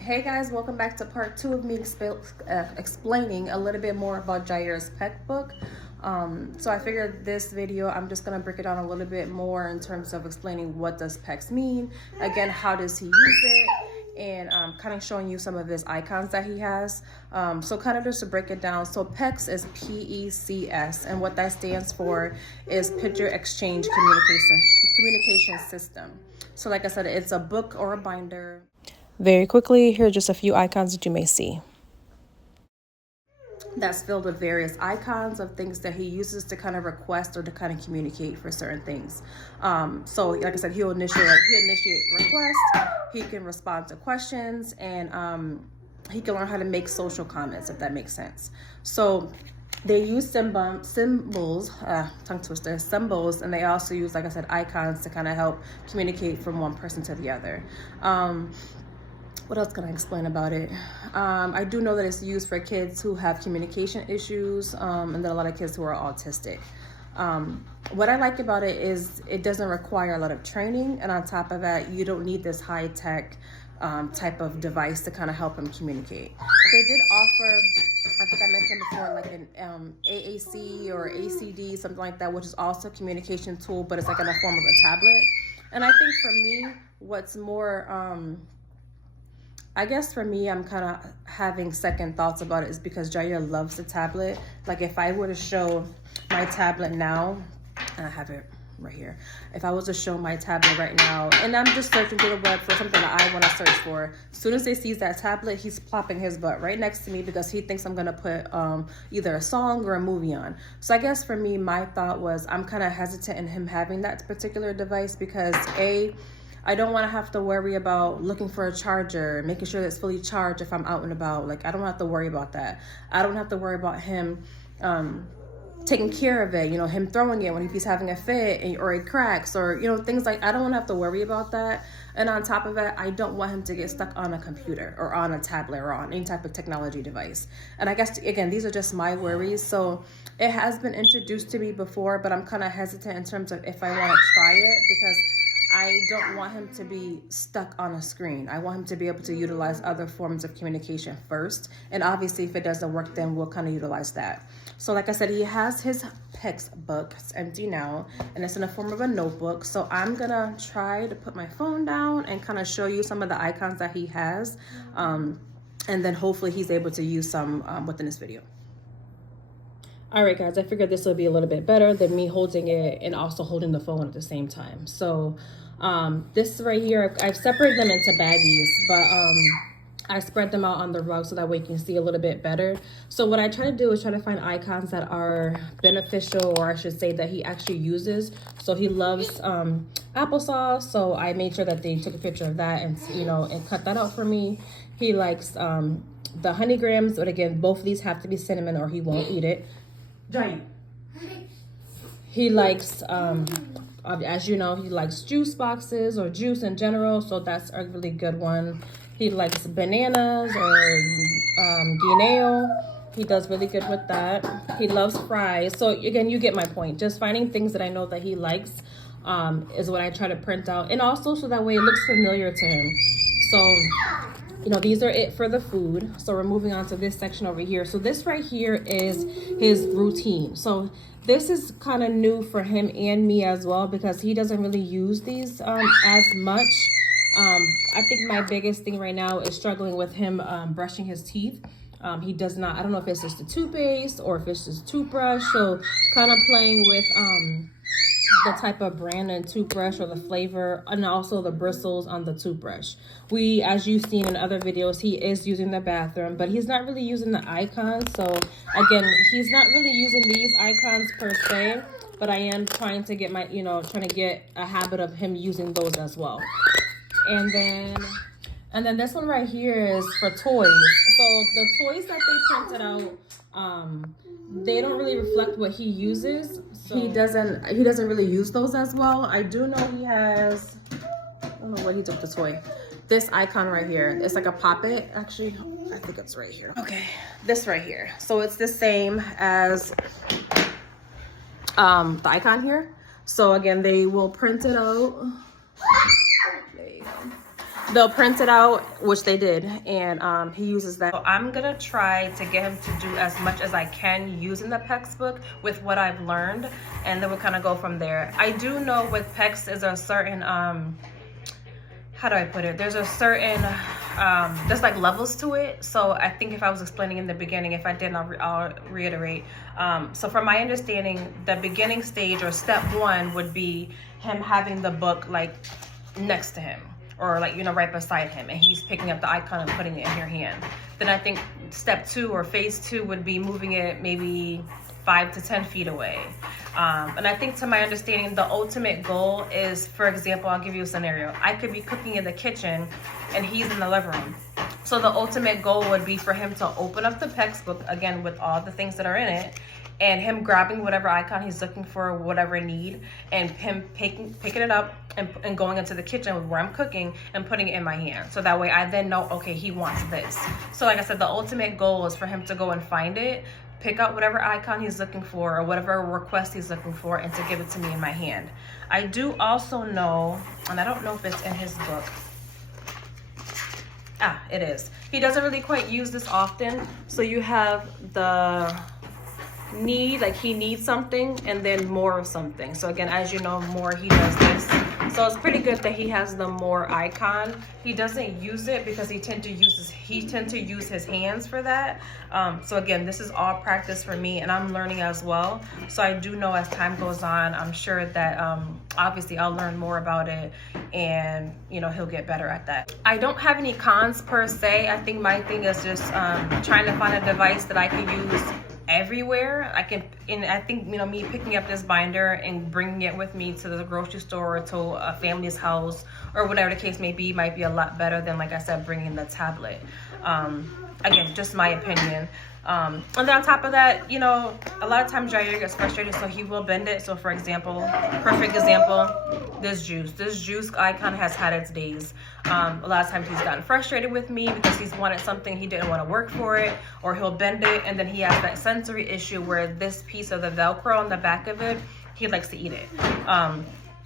Hey guys, welcome back to part 2 of me explaining a little bit more about Yair's PECS book. So I figured this video, I'm just going to break it down a little bit more in terms of explaining what does PECS mean, again, how does he use it, and kind of showing you some of his icons that he has. So kind of just to break it down, so PECS is PECS, and what that stands for is Picture Exchange Communication System. So like I said, it's a book or a binder. Very quickly, here are just a few icons that you may see. That's filled with various icons of things that he uses to kind of request or to kind of communicate for certain things. So like I said, he'll initiate requests, he can respond to questions, and he can learn how to make social comments, if that makes sense. So they use symbols, tongue twister, symbols, and they also use, like I said, icons to kind of help communicate from one person to the other. What else can I explain about it? I do know that it's used for kids who have communication issues, and then a lot of kids who are autistic. What I like about it is it doesn't require a lot of training, and on top of that, you don't need this high-tech type of device to kind of help them communicate. They did offer, I think I mentioned before, like an AAC or ACD, something like that, which is also a communication tool, but it's like in the form of a tablet. And I think for me, what's more, I guess for me, I'm kind of having second thoughts about it is because Yair loves the tablet. Like if I were to show my tablet now, and I have it right here. If I was to show my tablet right now, and I'm just searching through the web for something that I want to search for, as soon as he sees that tablet, he's plopping his butt right next to me because he thinks I'm going to put either a song or a movie on. So I guess for me, my thought was I'm kind of hesitant in him having that particular device because I don't want to have to worry about looking for a charger, making sure that it's fully charged if I'm out and about. Like, I don't have to worry about that. I don't have to worry about him taking care of it, him throwing it when he's having a fit or it cracks or, things like, I don't want to have to worry about that. And on top of that, I don't want him to get stuck on a computer or on a tablet or on any type of technology device. And I guess, again, these are just my worries. So it has been introduced to me before, but I'm kind of hesitant in terms of if I want to try it because I don't want him to be stuck on a screen. I want him to be able to utilize other forms of communication first. And obviously, if it doesn't work, then we'll kind of utilize that. So like I said, he has his PECS book. It's empty now, and it's in the form of a notebook. So I'm going to try to put my phone down and kind of show you some of the icons that he has. And then hopefully he's able to use some within this video. All right, guys, I figured this would be a little bit better than me holding it and also holding the phone at the same time. So this right here, I've separated them into baggies, but I spread them out on the rug so that way you can see a little bit better. So what I try to do is try to find icons that are beneficial, or I should say that he actually uses. So he loves applesauce, so I made sure that they took a picture of that and, and cut that out for me. He likes the honey grams, but again, both of these have to be cinnamon or he won't eat it. Giant. He likes, as you know, he likes juice boxes or juice in general, so that's a really good one. He likes bananas or guineo. He does really good with that. He loves fries. So again, you get my point. Just finding things that I know that he likes is what I try to print out, and also so that way it looks familiar to him. So these are it for the food. So we're moving on to this section over here. So this right here is his routine. So this is kind of new for him and me as well because he doesn't really use these as much. I think my biggest thing right now is struggling with him brushing his teeth. He does not, I don't know if it's just a toothpaste or if it's just a toothbrush. So kind of playing with the type of brand and toothbrush or the flavor, and also the bristles on the toothbrush. As you've seen in other videos, he is using the bathroom, but he's not really using the icons. So again, he's not really using these icons per se, but I am trying to get trying to get a habit of him using those as well. And then this one right here is for toys. So the toys that they printed out, they don't really reflect what he uses. So he doesn't really use those as well. I do know he has, I don't know where he took the toy. This icon right here, it's like a Pop-It. Actually, I think it's right here. Okay, this right here. So it's the same as the icon here. So again, they will print it out. There you go. they'll print it out, which they did, and he uses that. So I'm gonna try to get him to do as much as I can using the PECS book with what I've learned, and then we'll kind of go from there. I do know with PECS is a certain how do I put it? There's a certain, there's like levels to it. So I think if I was explaining in the beginning, if I didn't, I'll reiterate. So from my understanding, the beginning stage or step one would be him having the book like next to him, or like, you know, right beside him, and he's picking up the icon and putting it in your hand. Then I think step two or phase two would be moving it maybe 5 to 10 feet away. And I think to my understanding, the ultimate goal is, for example, I'll give you a scenario. I could be cooking in the kitchen and he's in the living room. So the ultimate goal would be for him to open up the PECS book, again, with all the things that are in it, and him grabbing whatever icon he's looking for, whatever need, and him picking it up and going into the kitchen where I'm cooking and putting it in my hand. So that way I then know, okay, he wants this. So like I said, the ultimate goal is for him to go and find it, pick out whatever icon he's looking for or whatever request he's looking for, and to give it to me in my hand. I do also know, and I don't know if it's in his book. Ah, it is. He doesn't really quite use this often. So you have the need, like he needs something, and then more of something. So again, as you know, more, he does this. So it's pretty good that he has the more icon. He doesn't use it because he tend to use his hands for that. So again, this is all practice for me, and I'm learning as well. So I do know as time goes on, I'm sure that obviously I'll learn more about it, and you know, he'll get better at that. I don't have any cons per se. I think my thing is just trying to find a device that I can use everywhere. I think, you know, me picking up this binder and bringing it with me to the grocery store or to a family's house or whatever the case may be might be a lot better than, like I said, bringing the tablet. Again, just my opinion. And then on top of that, you know, a lot of times Yair gets frustrated, so he will bend it. So for example, perfect example, this juice icon has had its days. A lot of times he's gotten frustrated with me because he's wanted something, he didn't want to work for it, or he'll bend it, and then he has that sensory issue where this piece of the Velcro on the back of it, he likes to eat it.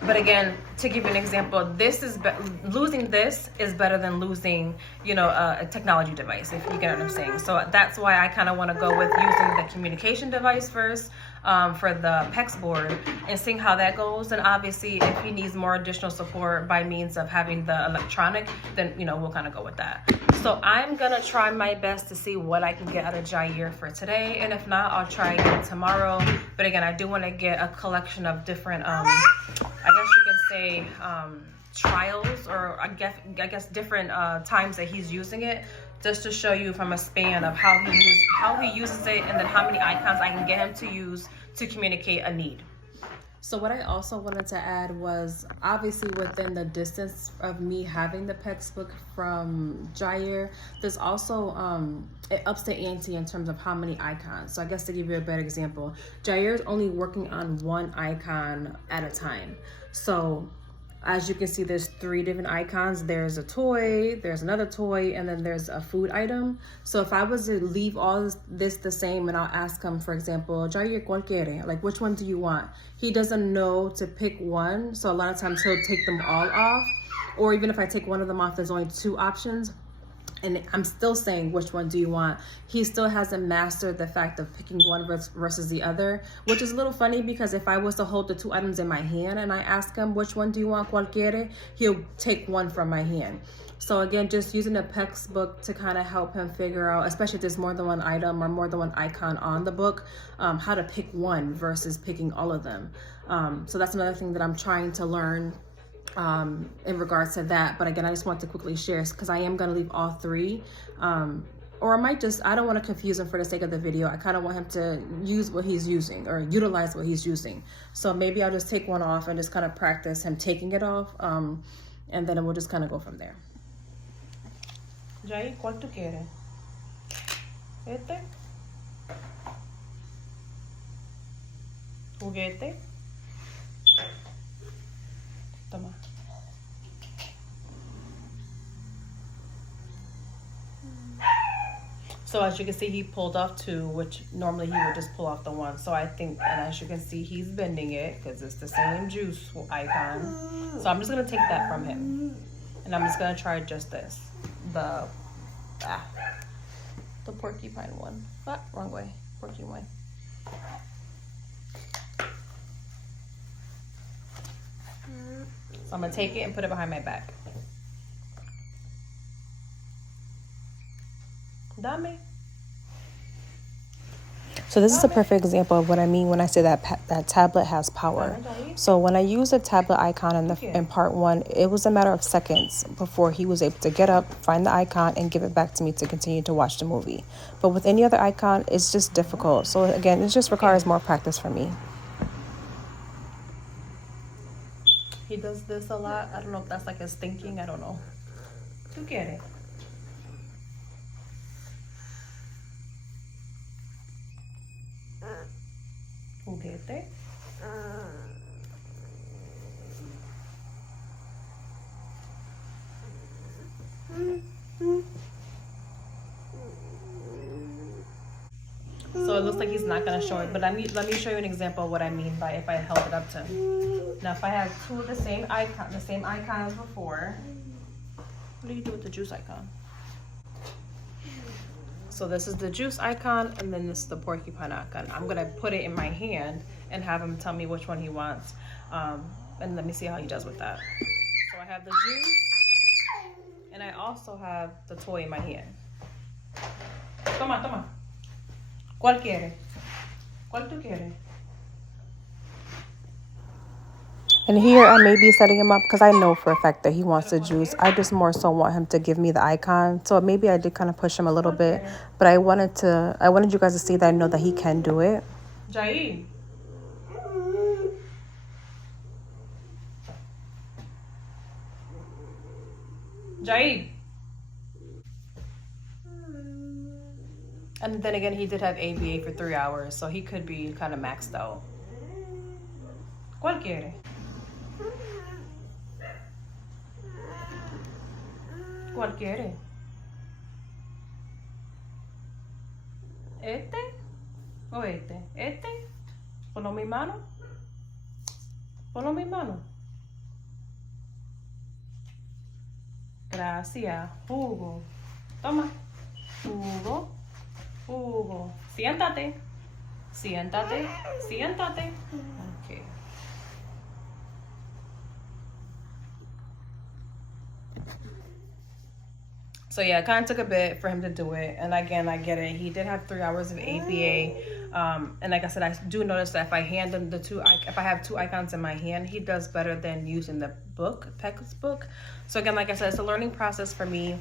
But again, to give you an example, losing this is better than losing, you know, a technology device, if you get what I'm saying. So that's why I kind of want to go with using the communication device first for the PECS board and seeing how that goes. And obviously, if he needs more additional support by means of having the electronic, then, you know, we'll kind of go with that. So I'm going to try my best to see what I can get out of Yair for today. And if not, I'll try again tomorrow. But again, I do want to get a collection of different, I guess you can say, trials, or I guess different times that he's using it, just to show you from a span of how he uses it, and then how many icons I can get him to use to communicate a need. So what I also wanted to add was, obviously within the distance of me having the PECS book from Yair, there's also, it ups the ante in terms of how many icons. So I guess to give you a better example, Yair is only working on one icon at a time. So as you can see, there's 3 different icons. There's a toy, there's another toy, and then there's a food item. So if I was to leave all this the same, and I'll ask him, for example, Yair, ¿cuál quiere? Like, which one do you want? He doesn't know to pick one. So a lot of times he'll take them all off. Or even if I take one of them off, there's only 2 options. And I'm still saying, which one do you want? He still hasn't mastered the fact of picking one versus the other, which is a little funny, because if I was to hold the 2 items in my hand and I ask him, which one do you want, ¿cuál quiere? He'll take one from my hand. So again, just using the PECS book to kind of help him figure out, especially if there's more than one item or more than one icon on the book, how to pick one versus picking all of them. So that's another thing that I'm trying to learn in regards to that. But again, I just want to quickly share, because I am going to leave all 3, or I might just, I don't want to confuse him for the sake of the video. I kind of want him to use what he's using, or utilize what he's using. So maybe I'll just take one off and just kind of practice him taking it off, and then we'll just kind of go from there. Yair, ¿cuál tú quieres? ¿Este? ¿Juguete? Toma. So as you can see, he pulled off 2, which normally he would just pull off the 1. So I think, and as you can see, he's bending it because it's the same juice icon. So I'm just going to take that from him. And I'm just gonna try just this. The porcupine one. Wrong way. Porcupine. So I'm gonna take it and put it behind my back. Dame. So this is a perfect example of what I mean when I say that that tablet has power. So when I used the tablet icon in part 1, it was a matter of seconds before he was able to get up, find the icon, and give it back to me to continue to watch the movie. But with any other icon, it's just difficult. So again, it just requires more practice for me. He does this a lot. I don't know if that's like his thinking. I don't know. ¿Tú quieres? Juguete. So it looks like he's not gonna show it, but let me show you an example of what I mean by if I held it up to him. Now if I have two of the same icon as before, what do you do with the juice icon? So this is the juice icon, and then this is the porcupine icon. I'm gonna put it in my hand and have him tell me which one he wants. And let me see how he does with that. So I have the juice, and I also have the toy in my hand. Toma, toma. ¿Cuál quiere? ¿Cuál tú quieres? And here I may be setting him up because I know for a fact that he wants the juice. I just more so want him to give me the icon. So maybe I did kind of push him a little bit, but I wanted you guys to see that I know that he can do it. Yair. Yair. And then again, he did have ABA for 3 hours, so he could be kind of maxed out. ¿Cuál quiere? ¿Cuál quiere? ¿Este? ¿O este? ¿Este? ¿Ponlo mi mano? ¿Ponlo mi mano? Gracias. Jugo. Toma. Jugo. Jugo. Siéntate. Siéntate. Siéntate. Okay. So yeah, it kind of took a bit for him to do it. And again, I get it. He did have 3 hours of ABA. And like I said, I do notice that if I hand him if I have two icons in my hand, he does better than using the book, PECS book. So again, like I said, it's a learning process for me.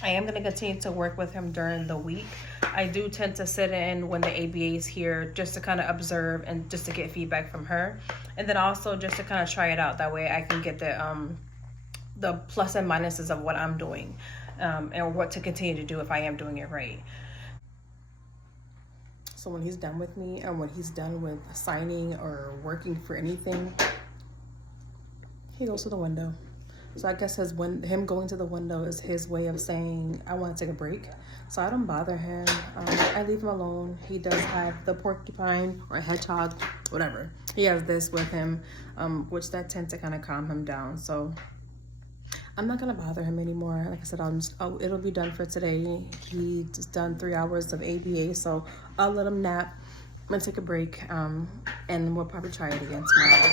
I am going to continue to work with him during the week. I do tend to sit in when the ABA is here just to kind of observe and just to get feedback from her. And then also just to kind of try it out. That way I can get the plus and minuses of what I'm doing. And what to continue to do if I am doing it right. So when he's done with me and when he's done with signing or working for anything, he goes to the window. So I guess him going to the window is his way of saying, I want to take a break. So I don't bother him. I leave him alone. He does have the porcupine or hedgehog, whatever. He has this with him, which that tends to kind of calm him down. So I'm not gonna bother him anymore. Like I said, it'll be done for today. He's done 3 hours of ABA, so I'll let him nap. I'm gonna take a break, and we'll probably try it again tomorrow.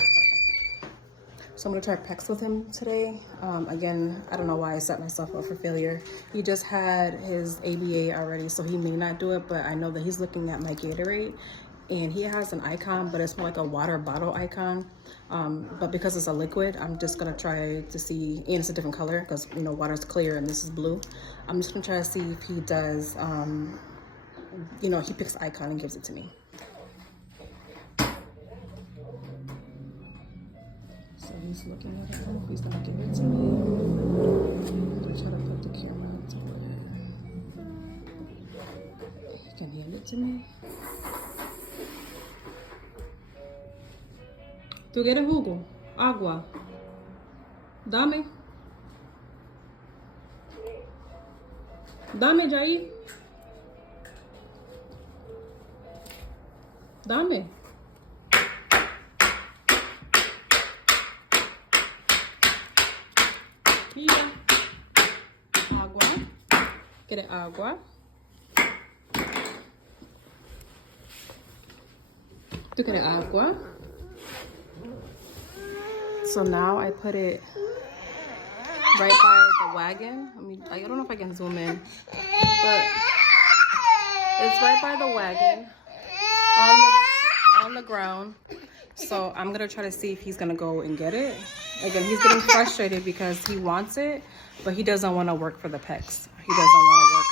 So I'm gonna try PECS with him today. Again, I don't know why I set myself up for failure. He just had his ABA already, so he may not do it, but I know that he's looking at my Gatorade, and he has an icon, but it's more like a water bottle icon. But because it's a liquid, I'm just gonna try to see, and it's a different color because water's clear and this is blue. I'm just gonna try to see if he does, he picks the icon and gives it to me. So he's looking at it. I don't know if he's gonna give it to me. I'll try to put the camera to where he can hand it to me. ¿Tú quieres jugo? Agua. Dame. Dame, Yair. Dame. Mira. ¿Quiere agua? ¿Tú quieres agua? So now I put it right by the wagon. I don't know if I can zoom in, but it's right by the wagon on the ground. So I'm gonna try to see if he's gonna go and get it. Again, he's getting frustrated because he wants it, but he doesn't want to work for the PECS. He doesn't want to work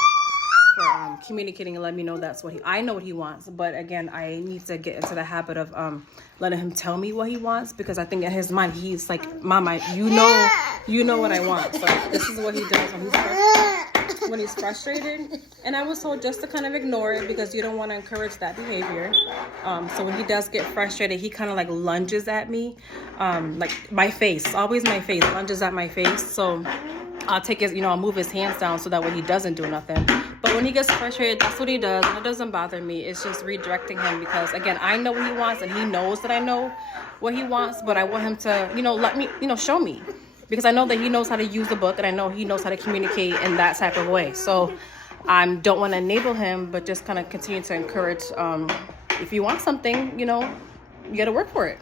for communicating and let me know that's what I know what he wants. But again, I need to get into the habit of letting him tell me what he wants, because I think in his mind he's like, Mama, you know what I want. So this is what he does when he's frustrated. And I was told just to kind of ignore it, because you don't want to encourage that behavior. So when he does get frustrated, he kind of like lunges at me, like my face, always my face, lunges at my face. So I'll take his, I'll move his hands down so that way he doesn't do nothing. But when he gets frustrated, that's what he does, and it doesn't bother me. It's just redirecting him, because again, I know what he wants, and he knows that I know what he wants, but I want him to, let me, show me, because I know that he knows how to use the book, and I know he knows how to communicate in that type of way. So I don't want to enable him, but just kind of continue to encourage, if you want something, you got to work for it.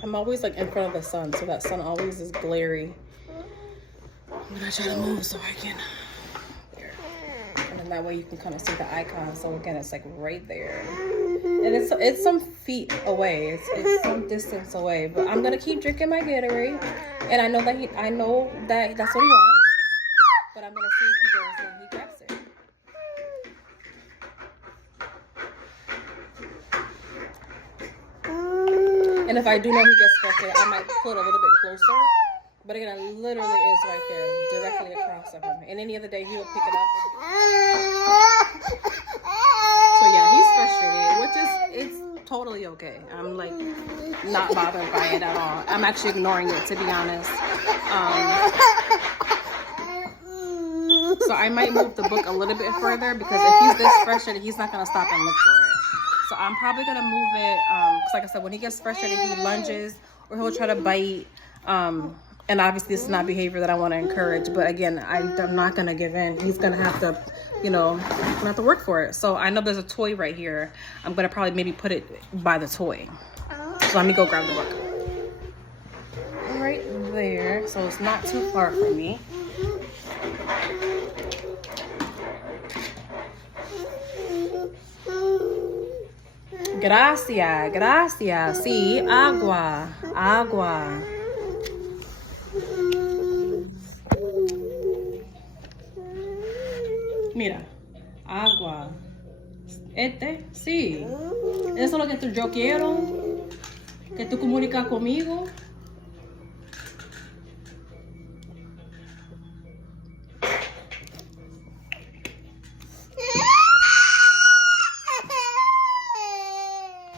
I'm always like in front of the sun, so that sun always is glary. I'm gonna try to move so I can, there. And then that way you can kind of see the icon. So again, it's like right there, and it's some feet away. It's some distance away. But I'm gonna keep drinking my Gatorade, and I know that that's what he wants. But I'm gonna see if he goes and he grabs it. And if I do know he gets frustrated, I might pull it a little bit closer. But again, it literally is right there, directly across of him. And any other day, he will pick it up. So yeah, he's frustrated, which it's totally okay. I'm like not bothered by it at all. I'm actually ignoring it, to be honest. So I might move the book a little bit further, because if he's this frustrated, he's not gonna stop and look for it. So I'm probably gonna move it, because like I said, when he gets frustrated, he lunges or he'll try to bite. And obviously this is not behavior that I want to encourage, but again, I'm not gonna give in. He's gonna have to, gonna have to work for it. So I know there's a toy right here. I'm gonna probably maybe put it by the toy. So let me go grab the book. Right there, so it's not too far from me. Gracias, gracias. Sí, agua, agua. Mira, agua. Sí. Eso es lo que yo quiero. Que tú comunicas conmigo.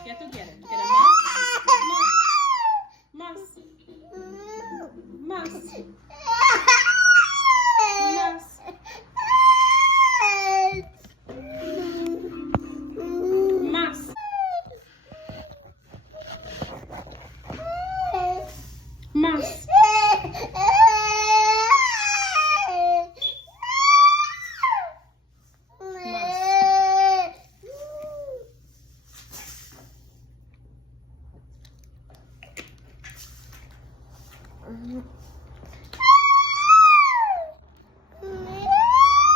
¿Qué tú quieres? ¿Quieres más? Más. Más.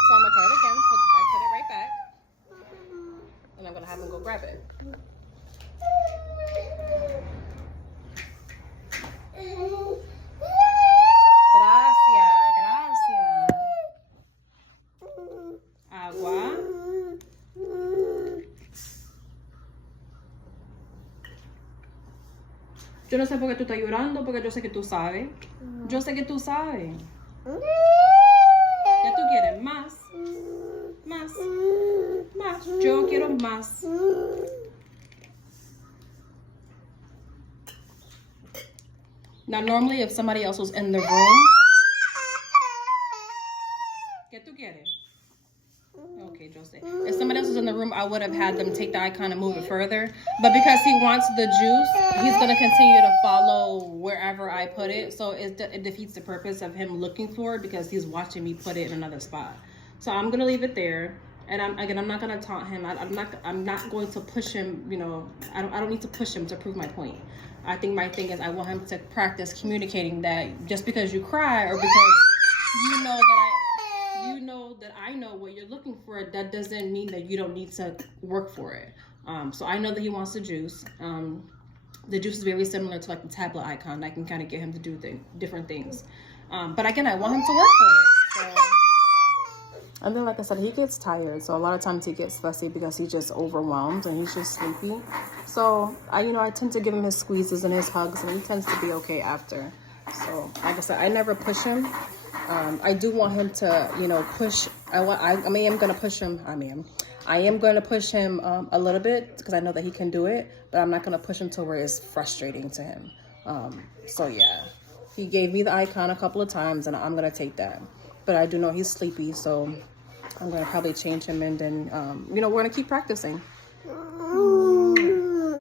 So I'm gonna try it again. I put it right back, and I'm gonna have him go grab it. Gracias. Agua. Yo no sé por qué tú estás llorando, porque yo sé que tú sabes. Yo sé que tú sabes. ¿Qué tú quieres? Más. Más. Más. Yo quiero más. Now, normally if somebody else was in the room, get it. Okay, Jose. If somebody else was in the room, I would have had them take the icon and move it further. But because he wants the juice, he's going to continue to follow wherever I put it. So it defeats the purpose of him looking for it because he's watching me put it in another spot. So I'm going to leave it there. And I'm not going to taunt him. I'm not going to push him. You know, I don't need to push him to prove my point. I think my thing is I want him to practice communicating that just because you cry or because you know that I know what you're looking for, that doesn't mean that you don't need to work for it. So I know that he wants the juice. The juice is very similar to like the tablet icon. I can kind of get him to do different things. But again, I want him to work for it. So. And then, like I said, he gets tired. So a lot of times he gets fussy because he's just overwhelmed and he's just sleepy. So I tend to give him his squeezes and his hugs, and he tends to be okay after. So like I said, I never push him. I do want him to, push. I am going to push him. I am going to push him a little bit because I know that he can do it, but I'm not going to push him to where it's frustrating to him. So yeah, he gave me the icon a couple of times, and I'm going to take that. But I do know he's sleepy, so I'm going to probably change him, and then, we're going to keep practicing.